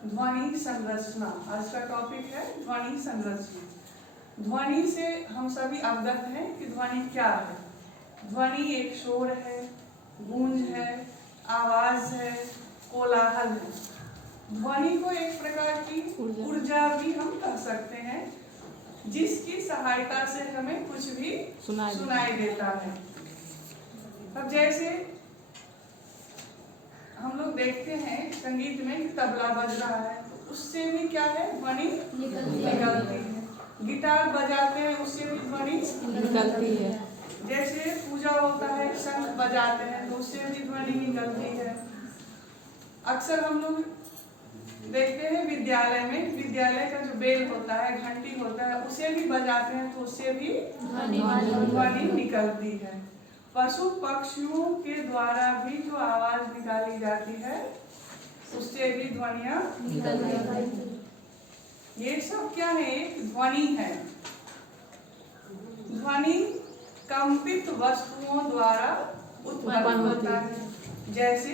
ध्वनि संरचना। आज का टॉपिक है ध्वनि संरचना। ध्वनि से हम सभी अवगत हैं कि ध्वनि क्या है। ध्वनि एक शोर है, गूंज है, आवाज है, कोलाहल है। ध्वनि को एक प्रकार की ऊर्जा भी हम कह सकते हैं, जिसकी सहायता से हमें कुछ भी सुनाई देता है। अब जैसे हम लोग देखते हैं संगीत में तबला बज रहा है, तो उससे भी क्या है, ध्वनि निकलती है। गिटार बजाते हैं, उससे भी ध्वनि निकलती है। जैसे पूजा होता है, शंख बजाते हैं, तो उससे भी ध्वनि निकलती है। अक्सर हम लोग देखते हैं विद्यालय में, विद्यालय का जो बेल होता है, घंटी होता है, उसे भी बजाते हैं, तो उससे भी ध्वनि निकलती है। पशु पक्षियों के द्वारा भी जो आवाज निकाली जाती है, उससे भी ध्वनियां निकलती है। ये सब क्या है, एक ध्वनि है। ध्वनि कंपित वस्तुओं द्वारा उत्पन्न होता है। जैसे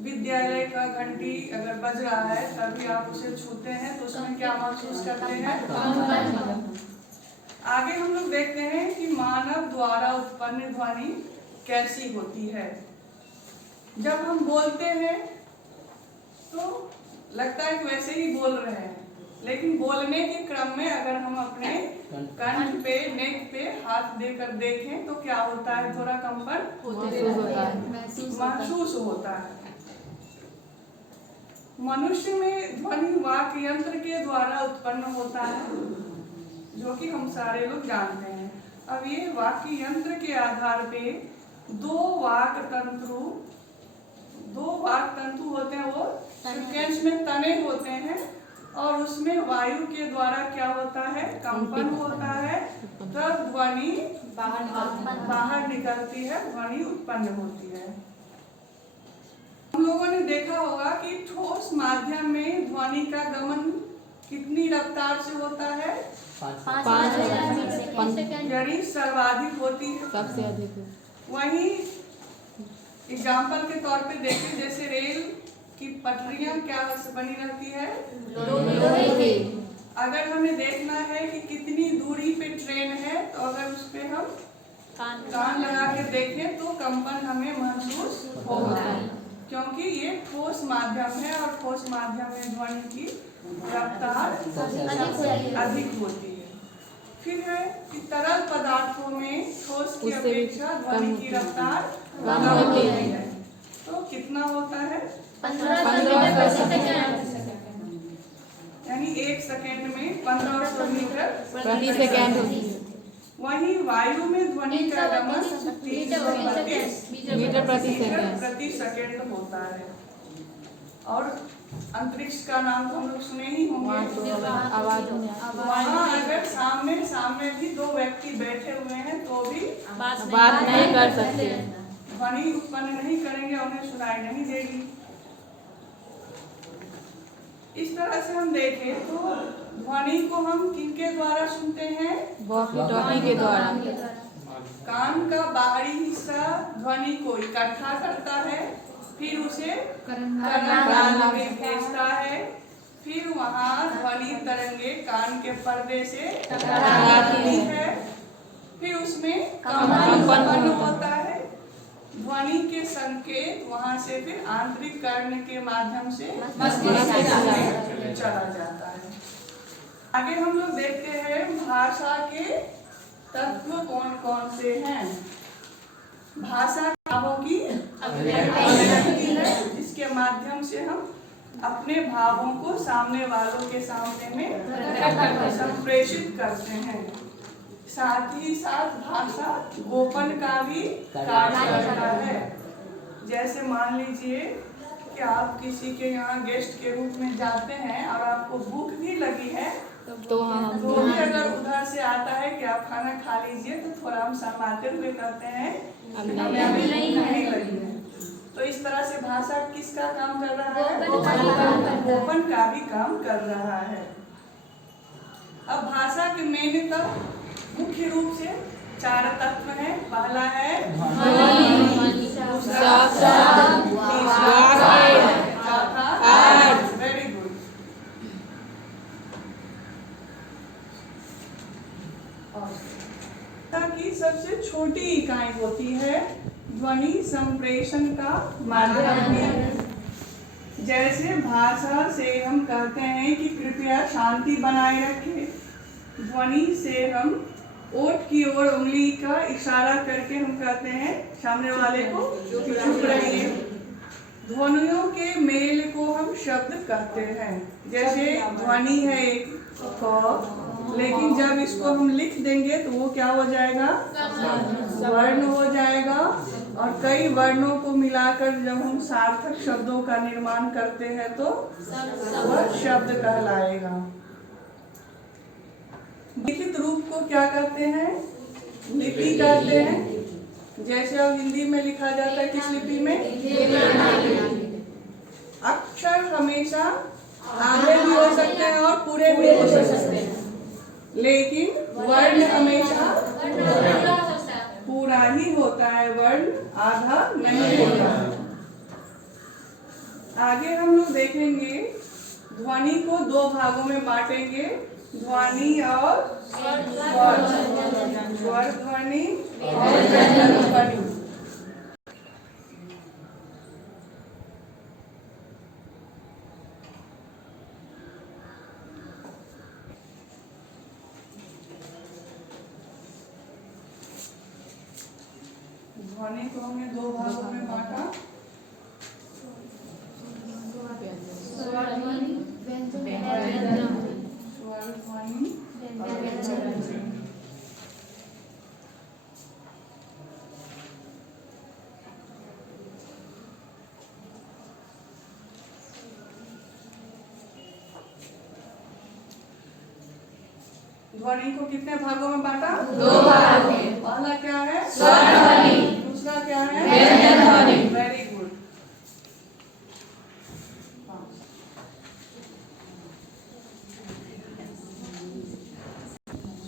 विद्यालय का घंटी अगर बज रहा है, तभी आप उसे छूते हैं तो उसमें क्या महसूस करते हैं। आगे हम लोग देखते हैं कि मानव द्वारा उत्पन्न ध्वनि कैसी होती है। जब हम बोलते हैं तो लगता है कि वैसे ही बोल रहे हैं, लेकिन बोलने के क्रम में अगर हम अपने कंठ पे, नेक पे हाथ देकर देखें तो क्या होता है, थोड़ा कंपन महसूस होता है। मनुष्य में ध्वनि वाक् यंत्र के द्वारा उत्पन्न होता है, जो कि हम सारे लोग जानते हैं। अब ये वाक्य यंत्र के आधार पे दो वाक तंतु होते हैं, वो सीक्वेंस में तने होते हैं, और उसमें वायु के द्वारा क्या होता है, कंपन होता है, तब ध्वनि बाहर निकलती है, ध्वनि उत्पन्न होती है। हम लोगों ने देखा होगा कि ठोस माध्यम में ध्वनि का गमन कितनी रफ्तार से होता है, 5 सेकंड, यानी सर्वाधिक होती है, सबसे अधिक। वहीं एग्जाम्पल के तौर पे देखें, जैसे रेल की पटरियां क्या बनी रहती है, लोहे की। अगर हमें देखना है कि कितनी दूरी पे ट्रेन है, तो अगर उस पे हम कान लगा के देखें तो कंपन हमें महसूस होगा, क्योंकि ये ठोस माध्यम है और ठोस माध्यम में ध्वनि की रफ्तार अधिक होती है। फिर है कि तरल पदार्थों में ठोस की अपेक्षा ध्वनि की रफ्तार कम होती है। तो कितना होता है, 15 सेकंड, यानी 1 सेकंड में 1500 मीटर प्रति सेकंड होती है। वहीं वायु में ध्वनि का गमन 330 मीटर प्रति सेकंड होता है। और अंतरिक्ष का नाम तो हम लोग सुने ही होंगे। वहाँ अगर सामने भी दो व्यक्ति बैठे हुए हैं तो भी बात नहीं कर सकते, ध्वनि उत्पन्न नहीं करेंगे, उन्हें सुनाई नहीं देगी। इस तरह से हम देखें तो ध्वनि को हम किनके द्वारा सुनते हैं, वॉकी-टॉकी के द्वारा। कान का बाहरी हिस्सा ध्वनि को इकट्ठा करता है, फिर उसे कर्णनाल में भेजता है, फिर वहाँ ध्वनि तरंगे कान के पर्दे से टकराती है, फिर उसमें कंपन उत्पन्न होता है। ध्वनि के संकेत वहाँ से फिर आंतरिक कर्ण के माध्यम से मस्तिष्क में चला जाता है। आगे हम लोग देखते हैं भाषा के तत्व कौन कौन से हैं। भाषा भावों की अभिव्यक्ति है, जिसके माध्यम से हम अपने भावों को सामने वालों के सामने में संप्रेषित करते हैं। साथ ही साथ भाषा गोपन का भी कार्य करता है। जैसे मान लीजिए कि आप किसी के यहाँ गेस्ट के रूप में जाते हैं और आपको भूख भी लगी है, तो भी अगर उधर से आता है कि आप खाना खा लीजिए, तो थोड़ा हम शर्माते हुए कहते हैं अभी नहीं लगी है। तो इस तरह से भाषा किसका काम कर रहा है, गोपन का भी काम कर रहा है। अब भाषा के मेनतः मुख्य रूप से 4 तत्व हैं। पहला है वेरी गुड, सबसे छोटी इकाई होती है ध्वनि संप्रेषण का माध्यम। जैसे भाषा से हम कहते हैं कि कृपया शांति बनाए रखें, ध्वनि से हम ओठ की ओर उंगली का इशारा करके हम कहते हैं सामने वाले को चुप रहिए। ध्वनियों के मेल को हम शब्द कहते हैं। जैसे ध्वनि है एक क, लेकिन जब इसको हम लिख देंगे तो वो क्या हो जाएगा, वर्ण हो जाएगा। और कई वर्णों को मिलाकर जब हम सार्थक शब्दों का निर्माण करते हैं तो वह शब्द कहलाएगा। लिखित रूप को क्या कहते हैं, लिपि कहते हैं। जैसे अब हिंदी में लिखा जाता है किस लिपि में, अक्षर हमेशा आधे भी हो सकते हैं और पूरे भी हो सकते हैं, लेकिन वर्ण हमेशा पूरा ही होता है, वर्ण आधा नहीं होता। आगे हम लोग देखेंगे ध्वनि को दो भागों में बांटेंगे, ध्वनि और स्वर। स्वर ध्वनि और व्यंजन ध्वनि। ध्वनि को हमने दो भागों में बांटा, स्वर ध्वनि और व्यंजन ध्वनि। ध्वनि को कितने भागों में बांटा, दो भाग में। पहला क्या है, स्वर ध्वनि, दूसरा क्या है, व्यंजन ध्वनि। Very good.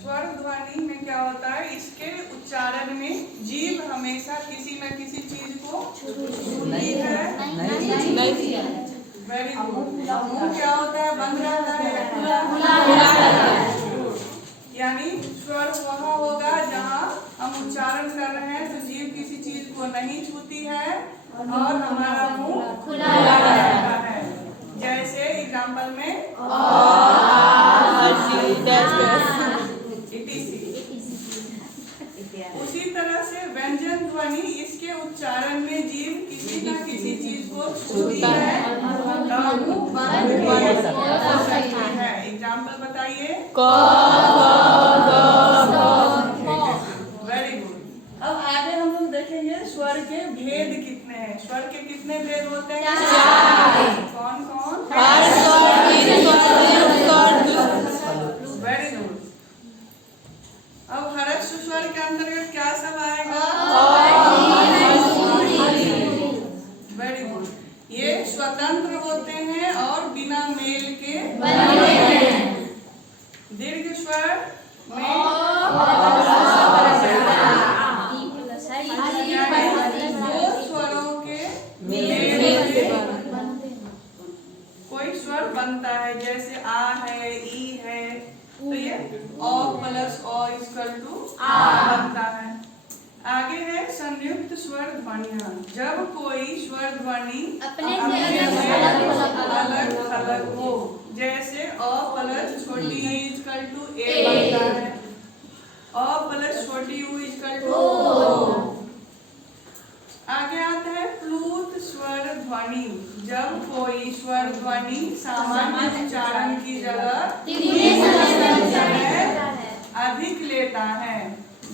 स्वर ध्वनि में क्या होता है, इसके उच्चारण में जीभ हमेशा किसी न किसी चीज को छूती है, वेरी गुड। मुंह क्या होता है, बंद रहता है, खुला रहता है। यानी स्वर वहाँ होगा जहाँ हम उच्चारण कर रहे हैं तो जीभ किसी चीज को नहीं छूती है और हमारा मुंह खुला रहता है। जैसे एग्जाम्पल में उसी तरह से व्यंजन ध्वनि, इसके उच्चारण में जीभ किसी न किसी चीज को छूती है और मुंह बंद हो सकता है। एग्जाम्पल बताइए। Very good. अब आगे हम लोग देखेंगे स्वर के भेद कितने हैं। स्वर के कितने भेद होते हैं, कौन कौन, वेरी गुड। अब हर्ष स्वर के अंतर्गत क्या सब आएगा, वेरी गुड। ये स्वतंत्र होते हैं और बिना मेल के बनते हैं। दीर्घ स्वर में दो स्वरों के मेल से कोई स्वर बनता है। जैसे आ है, ई है, तो ये ओ प्लस ओ इक्वल टू आ बनता है। आगे है संयुक्त स्वर ध्वनियाँ। जब कोई स्वर ध्वनि अपने से अलग अलग हो, जैसे अ प्लस छोटी ई इक्वल टू ए बनता है, अ प्लस छोटी यू इक्वल टू ओ। आगे आता है प्लुत स्वर ध्वनि। जब कोई स्वर ध्वनि सामान्य उच्चारण की जगह अधिक लेता है।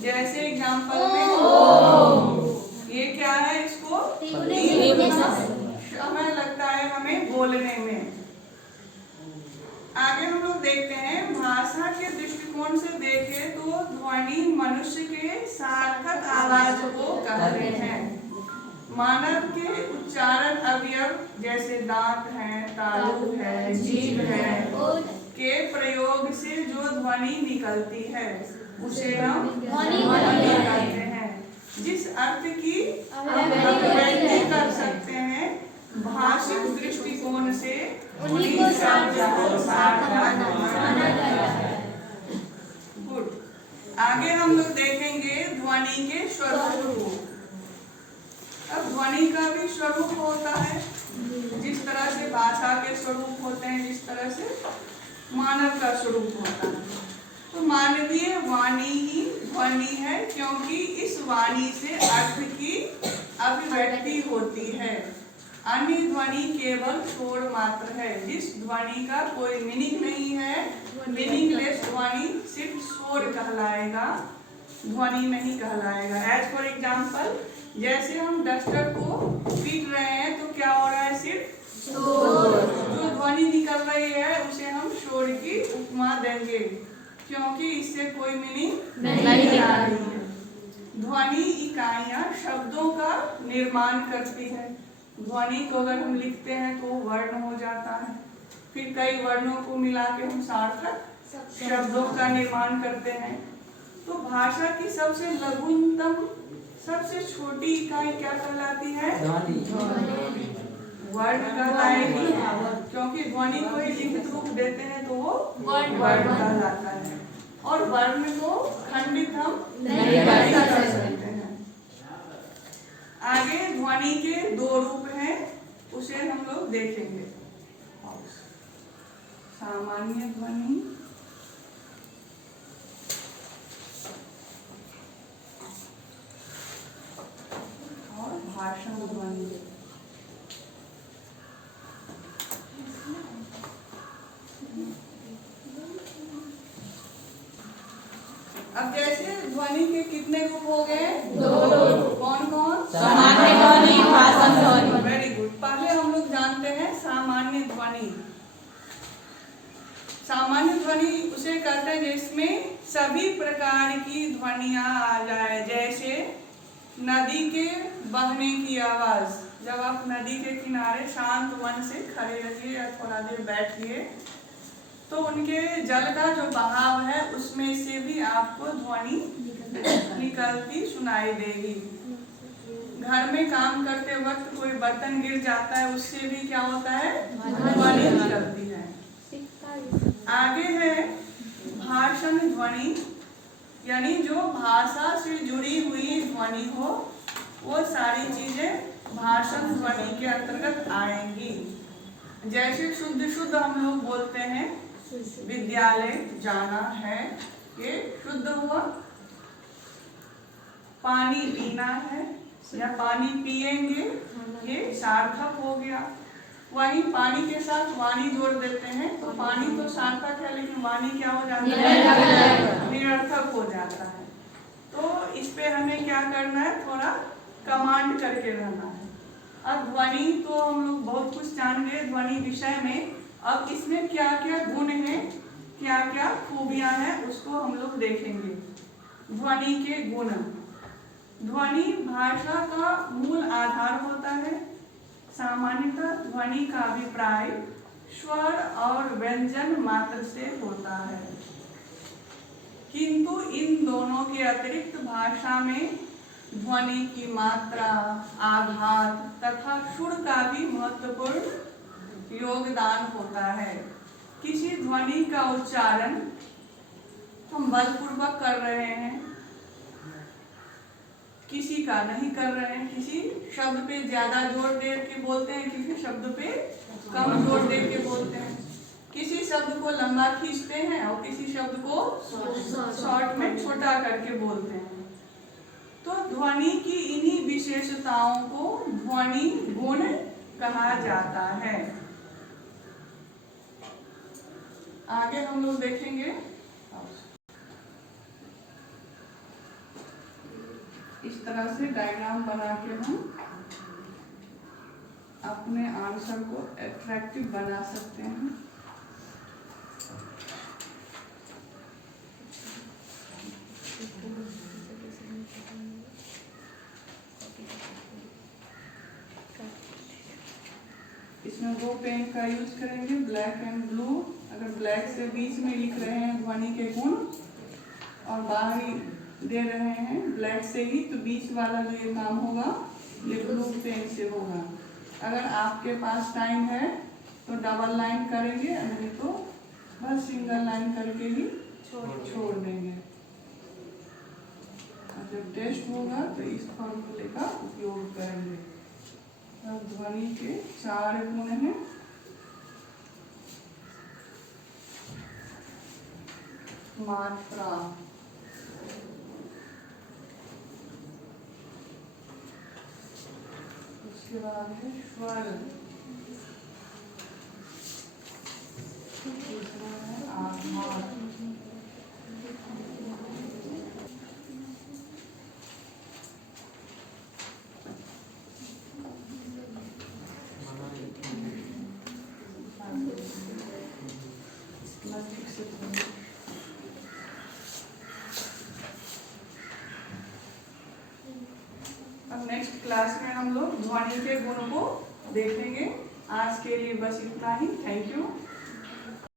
जैसे एग्जाम्पल में ये क्या है, इसको समय लगता है हमें बोलने में। आगे हम लोग देखते हैं भाषा के दृष्टिकोण से देखें तो ध्वनि मनुष्य के सार्थक आवाज को कहते हैं। मानव के उच्चारण अवयव जैसे दांत है, तालु है, जीभ है के प्रयोग से जो ध्वनि निकलती है उसे हम ध्वनि कहते हैं। जिस अर्थ की अभिव्यक्ति कर सकते हैं, भाषिक दृष्टिकोण से उन्हीं शब्द को सार्थक माना जाता है। गुड। आगे हम लोग देखेंगे ध्वनि ध्वनि के स्वरूप। अब ध्वनि का भी स्वरूप होता है, जिस तरह से भाषा के स्वरूप होते हैं, जिस तरह से मानव का स्वरूप होता है। तो मानवीय वाणी ही ध्वनि है, क्योंकि इस वाणी से अर्थ की अभिव्यक्ति होती है। अन्य ध्वनि केवल शोर मात्र है। जिस ध्वनि का कोई मीनिंग नहीं है, मीनिंगलेस ध्वनि सिर्फ शोर कहलाएगा, ध्वनि नहीं कहलाएगा। एज फॉर एग्जाम्पल, जैसे हम डस्टर को पीट रहे हैं तो क्या हो रहा है, सिर्फ शोर। जो ध्वनि निकल रही है उसे हम शोर की उपमा देंगे, क्योंकि इससे कोई मीनिंग नहीं आ रही है। ध्वनि इकाइयां शब्दों का निर्माण करती है। ध्वनि को अगर हम लिखते हैं तो वर्ण हो जाता है, फिर कई वर्णों को मिला के हम सार्थक शब्दों का निर्माण करते हैं। तो भाषा की सबसे लघुतम, सबसे छोटी इकाई क्या कहलाती है, वर्ण कहलाएगी, क्योंकि ध्वनि को ही लिखित रूप देते हैं तो वो वर्ण कहलाता है। और वर्ण को खंडित हम नहीं कर सकते हैं। आगे ध्वनि के दो रूप हैं, उसे हम लोग देखेंगे। सामान्य ध्वनि और भाषण ध्वनि। अब जैसे ध्वनि के कितने रूप हो गए, दो। कौन कौन, सामान्य ध्वनि, भाषण ध्वनि। Very good. पहले हम लोग जानते हैं सामान्य ध्वनि। सामान्य ध्वनि उसे कहते हैं जिसमें सभी प्रकार की ध्वनियां आ जाए। जैसे नदी के बहने की आवाज। जब आप नदी के किनारे शांत मन से खड़े रहिए या थोड़ा देर बैठिए, तो उनके जल का जो बहाव है उसमें से भी आपको ध्वनि निकलती सुनाई देगी। घर में काम करते वक्त कोई बर्तन गिर जाता है, उससे भी क्या होता है, ध्वनि निकलती है। आगे है भाषण ध्वनि, यानी जो भाषा से जुड़ी हुई ध्वनि हो, वो सारी चीजें भाषण ध्वनि के अंतर्गत आएंगी। जैसे शुद्ध शुद्ध हम लोग बोलते हैं, विद्यालय जाना है, ये शुद्ध हुआ। पानी पीना है या पानी पिएंगे, ये सार्थक हो गया। वहीं पानी के साथ वाणी जोड़ देते हैं तो पानी तो सार्थक है, लेकिन वाणी क्या हो जाता है, निरर्थक हो जाता है। तो इस पे हमें क्या करना है, थोड़ा कमांड करके रहना है। अब ध्वनि तो हम लोग बहुत कुछ जान गए ध्वनि विषय में। अब इसमें क्या क्या गुण हैं, क्या क्या खूबियां हैं, उसको हम लोग देखेंगे। ध्वनि के गुण। ध्वनि भाषा का मूल आधार होता है। सामान्यतः ध्वनि का अभिप्राय स्वर और व्यंजन मात्र से होता है, किंतु इन दोनों के अतिरिक्त भाषा में ध्वनि की मात्रा, आघात तथा सुर का भी महत्वपूर्ण योगदान होता है। किसी ध्वनि का उच्चारण हम बलपूर्वक कर रहे हैं, किसी का नहीं कर रहे हैं। किसी शब्द पे ज्यादा जोर दे के बोलते हैं, किसी शब्द पे कम जोर दे के बोलते हैं। किसी शब्द को लंबा खींचते हैं और किसी शब्द को शॉर्ट में छोटा करके बोलते हैं। तो ध्वनि की इन्हीं विशेषताओं को ध्वनि गुण कहा जाता है। आगे हम लोग देखेंगे। इस तरह से डायग्राम बना के हम अपने आंसर को अट्रैक्टिव बना सकते हैं। इसमें दो पेन का यूज करेंगे, ब्लैक एंड ब्लू। अगर ब्लैक से बीच में लिख रहे हैं ध्वनि के गुण और बाहरी दे रहे हैं ब्लैक से ही, तो बीच वाला जो ये काम होगा ये ब्लू पेन से होगा। अगर आपके पास टाइम है तो डबल लाइन करेंगे, नहीं तो बस सिंगल लाइन करके ही छोड़ देंगे। जब टेस्ट होगा तो इस फॉर्मूले का उपयोग करेंगे। अब ध्वनि के 4 गुण हैं। मात्रा, उसके बाद है स्वर, दूसरा है आधार, अब नेक्स्ट क्लास में हम लोग ध्वनि के गुण को देखेंगे। आज के लिए बस इतना ही। Thank you.